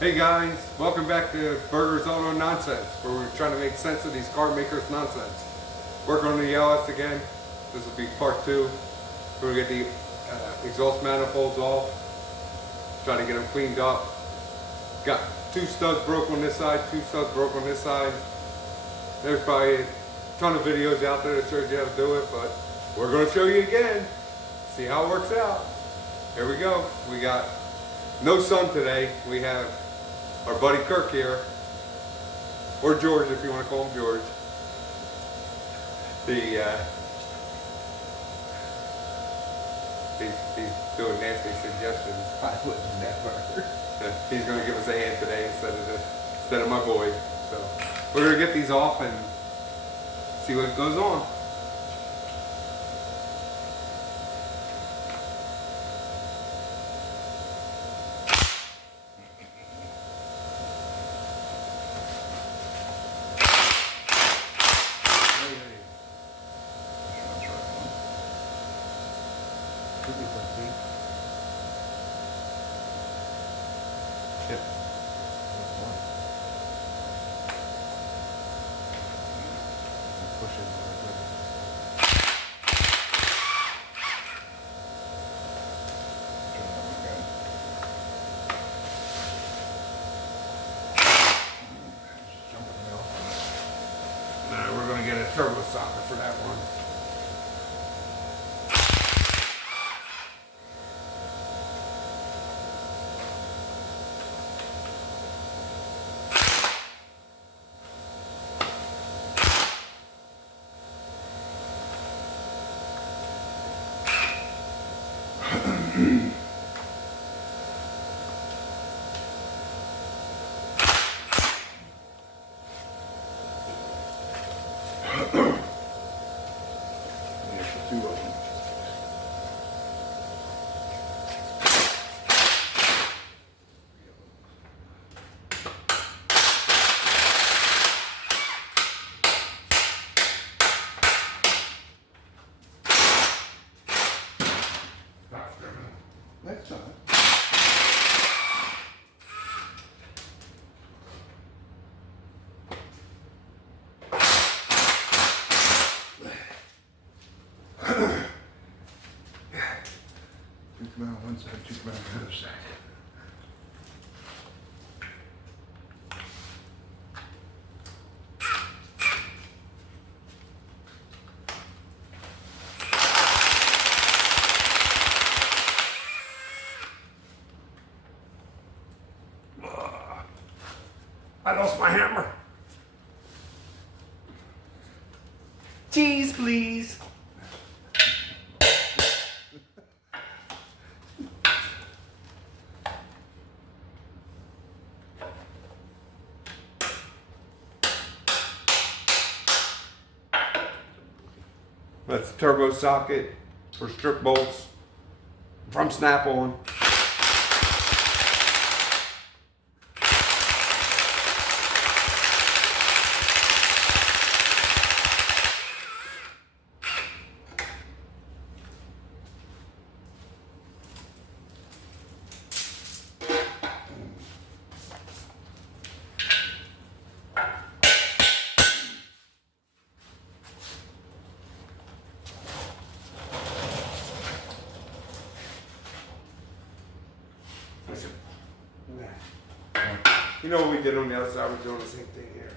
Hey guys, welcome back to Burger's Auto Nonsense, where we're trying to make sense of these car makers' nonsense. Working on the LS again. This will be part 2. We're going to get the exhaust manifolds off, try to get them cleaned up. Got 2 studs broke on this side, 2 studs broke on this side. There's probably a ton of videos out there that shows you how to do it, but we're going to show you again. See how it works out. Here we go. We got no sun today. We have our buddy Kirk here, or George if you want to call him George. He's doing nasty suggestions. I would never. He's going to give us a hand today instead of my boy. So we're going to get these off and see what goes on. Yep. Now we're going to get a turbo socket for that one. There's 2 of them. That's fine. Two come out one side, 2 come out the other side. I lost my hammer. Cheese, please. That's the turbo socket for strip bolts from Snap-on. You know what we did on the other side? We're doing the same thing here.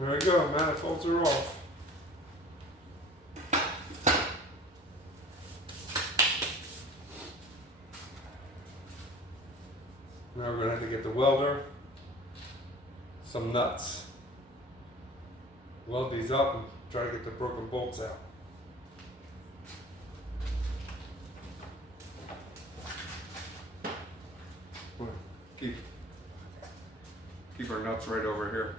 There we go, manifolds are off. Now we're gonna have to get the welder, some nuts, weld these up and try to get the broken bolts out. We'll keep our nuts right over here.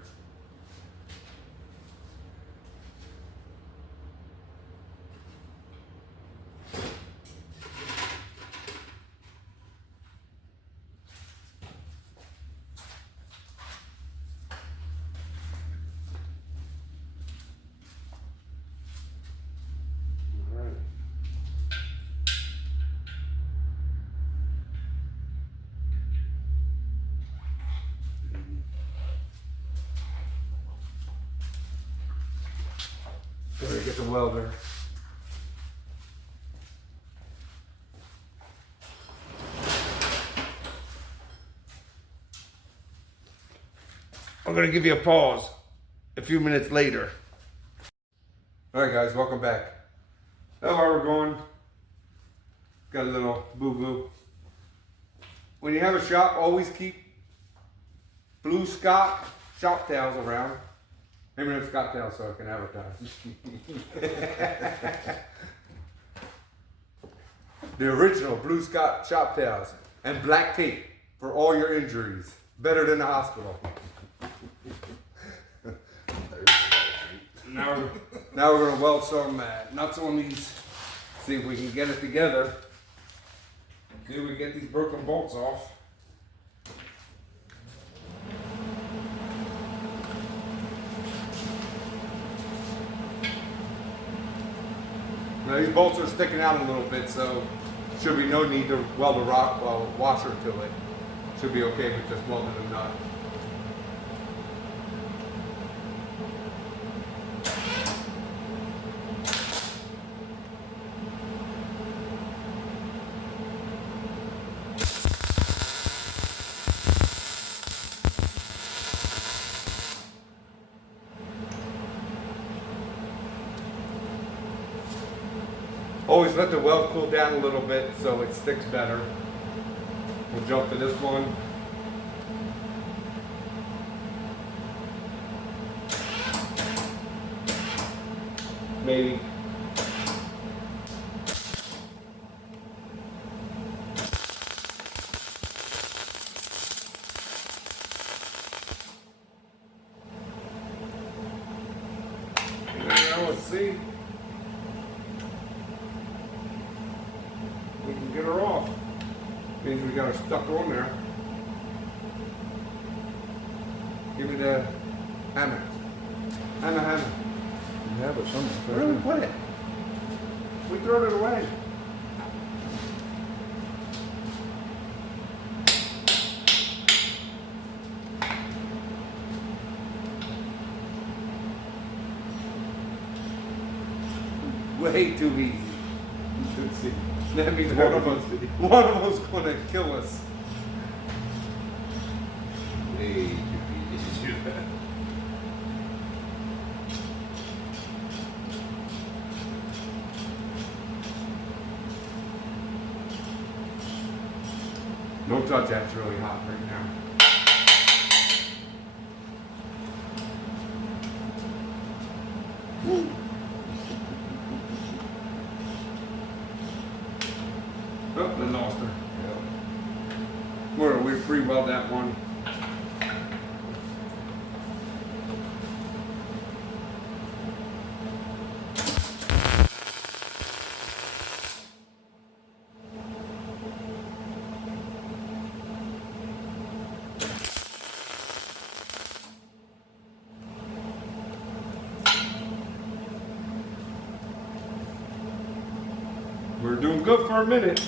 Gotta get the welder. I'm gonna give you a pause a few minutes later. Alright guys, welcome back. That's where we're going. Got a little boo-boo. When you have a shop, always keep blue Scott shop towels around. Maybe not Scott towels so I can advertise. The original blue Scott shop towels and black tape for all your injuries. Better than the hospital. Now we're gonna weld some nuts on these. See if we can get it together. See if we can get these broken bolts off. Now these bolts are sticking out a little bit, so should be no need to weld a washer to it. Should be okay with just welding a nut. Always let the weld cool down a little bit so it sticks better. We'll jump to this one. Maybe. Now let's see. We can get her off. Means we got her stuck on there. Give me the hammer. Hammer. You have it somewhere. Where did we put it? We threw it away. Way too easy. That means one of us gonna kill us. Way too easy to do that. Don't touch that, it's really hot right now. Woo. Oh, they lost her. Yep. We pre-weld that one. We're doing good for a minute.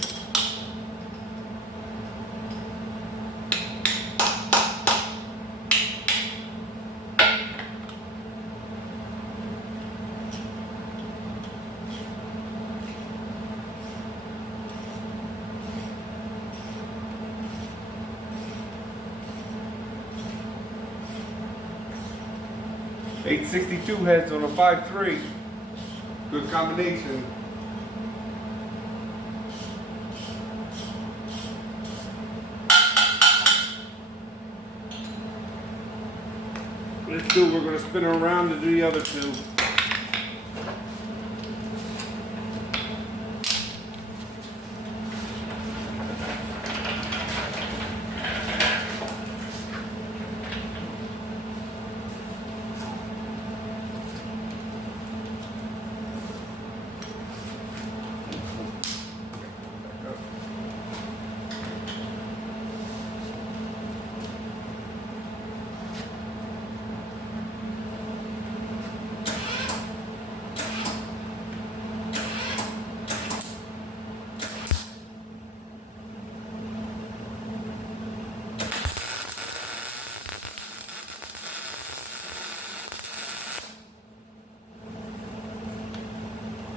.862 heads on a 5.3. Good combination. This two, we're gonna spin her around to do the other two.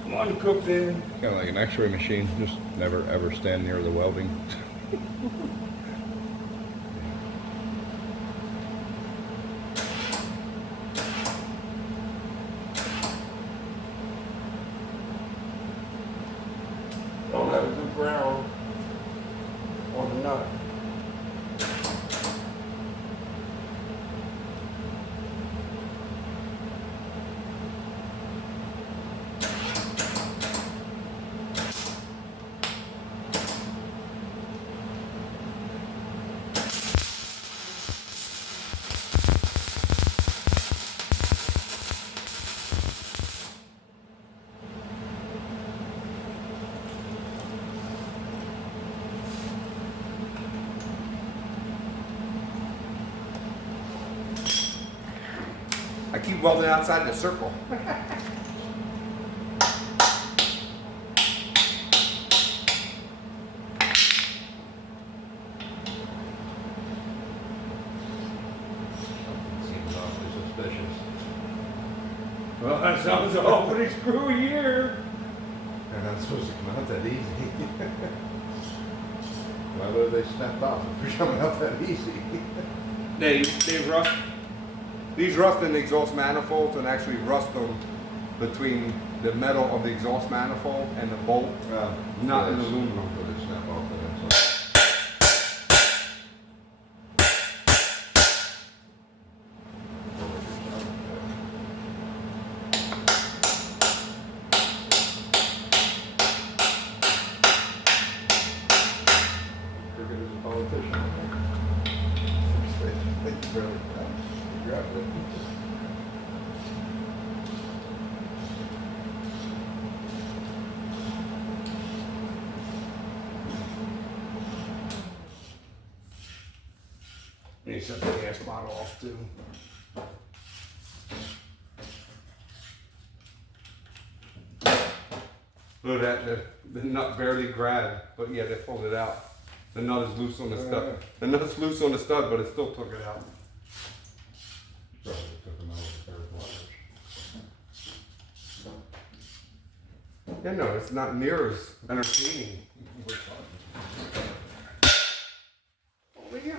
One cooked in. Kind of like an X-ray machine. Just never ever stand near the welding. Don't have a good ground on the nut. I keep welding outside the circle. Seems awfully suspicious. Well, that sounds awfully screwy here. They're not supposed to come out that easy. Why would they snap off if they're coming out that easy? They rust. These rust in the exhaust manifolds and actually rust them between the metal of the exhaust manifold and the bolt, not in aluminum. So they snap off the inside. Cricket is a politician. They barely grabbed it. Need to shut the gas bottle off too. Look at that, the nut barely grabbed, but yeah, they pulled it out. The nut is loose on the stud. The nut's loose on the stud, but it still took it out. Probably took them out with a pair of pliers. Yeah, no, it's not near as entertaining. Oh yeah.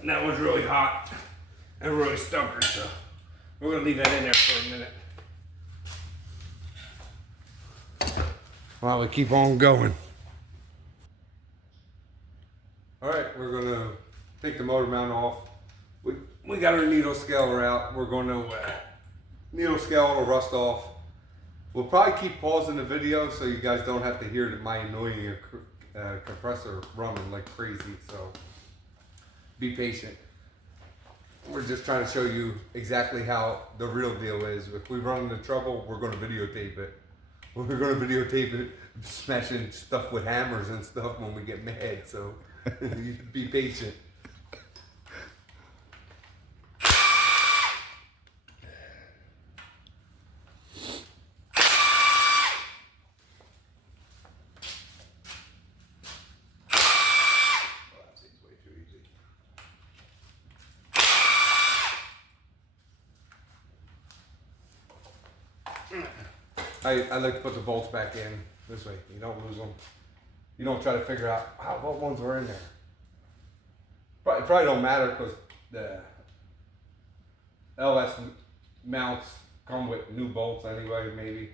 And that was really hot and really stubborn, so we're gonna leave that in there for a minute. While we keep on going. All right, we're gonna take the motor mount off. We got our needle scaler out. We're gonna needle scale the rust off. We'll probably keep pausing the video so you guys don't have to hear my annoying compressor running like crazy. So be patient. We're just trying to show you exactly how the real deal is. If we run into trouble, we're going to videotape it. We're going to videotape it smashing stuff with hammers and stuff when we get mad. So you be patient. That seems way too easy. I like to put the bolts back in this way. You don't lose them. You don't try to figure out what ones were in there. It probably don't matter because the LS mounts come with new bolts anyway, maybe.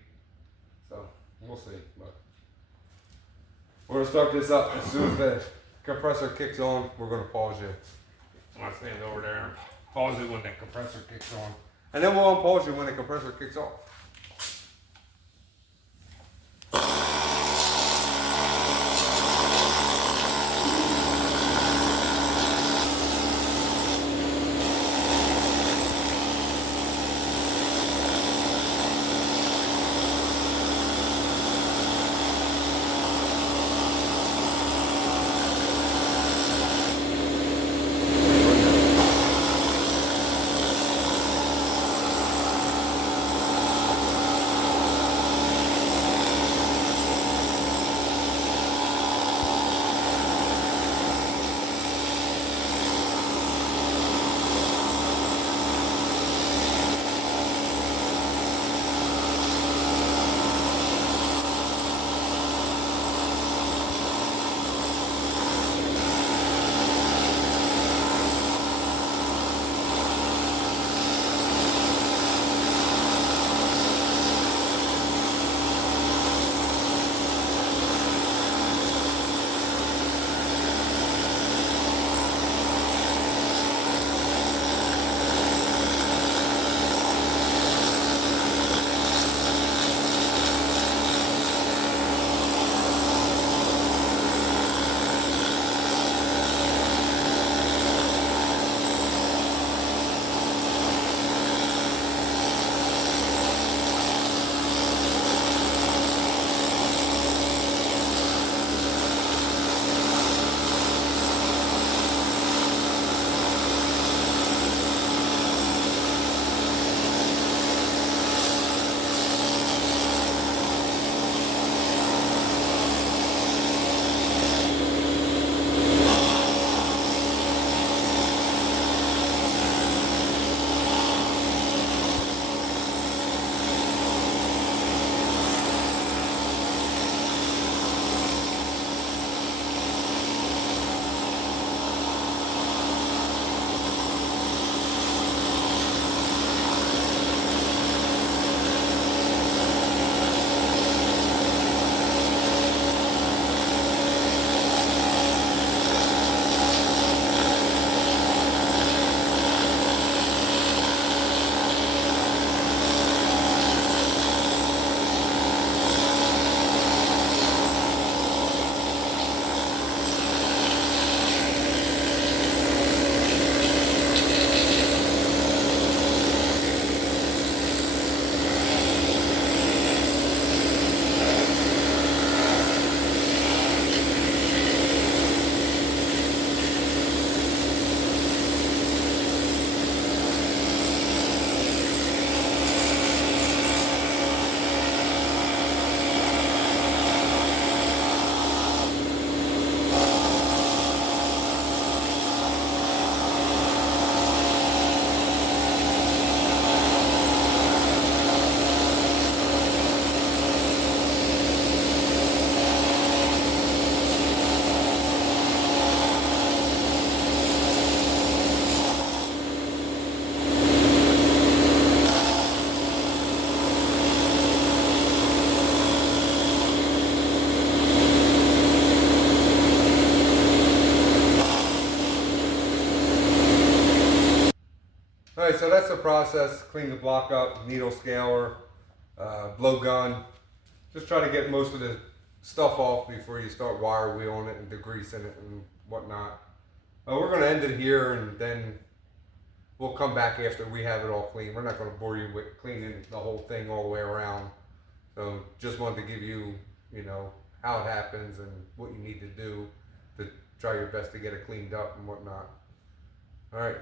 So we'll see. But we're gonna start this up as soon as the compressor kicks on. We're gonna pause you. I'll stand over there and pause it when the compressor kicks on. And then we'll unpause you when the compressor kicks off. Alright, so that's the process. Clean the block up, needle scaler, blow gun. Just try to get most of the stuff off before you start wire wheeling it and degreasing it and whatnot. We're going to end it here and then we'll come back after we have it all clean. We're not going to bore you with cleaning the whole thing all the way around. So just wanted to give you, how it happens and what you need to do to try your best to get it cleaned up and whatnot. Alright.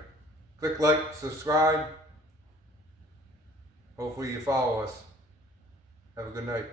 Click like, subscribe. Hopefully you follow us. Have a good night.